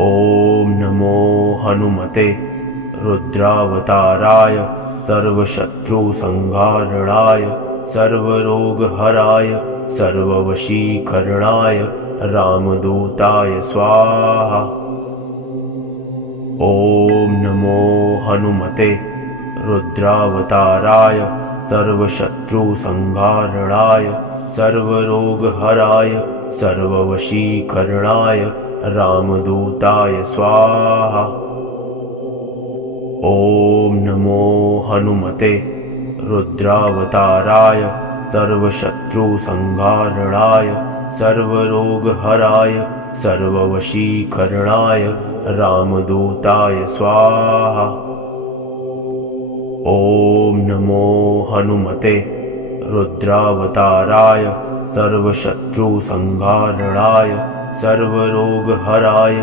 ॐ नमो हनुमते रुद्रावताराय सर्वशत्रुसंहारणाय सर्वरोगहराय सर्ववशीकरणाय रामदूताय स्वाहा। ॐ नमो हनुमते रुद्रावताराय सर्वशत्रुसंहारणाय सर्वरोगहराय सर्ववशीकरणाय रामदूताय स्वाहा। ॐ नमो हनुमते रुद्रावताराय सर्वशत्रुसंहारणाय सर्वरोगहराय सर्ववशीकरणाय रामदूताय स्वाहा। ॐ नमो हनुमते रुद्रावताराय सर्वशत्रुसंहारणाय सर्वरोगहराय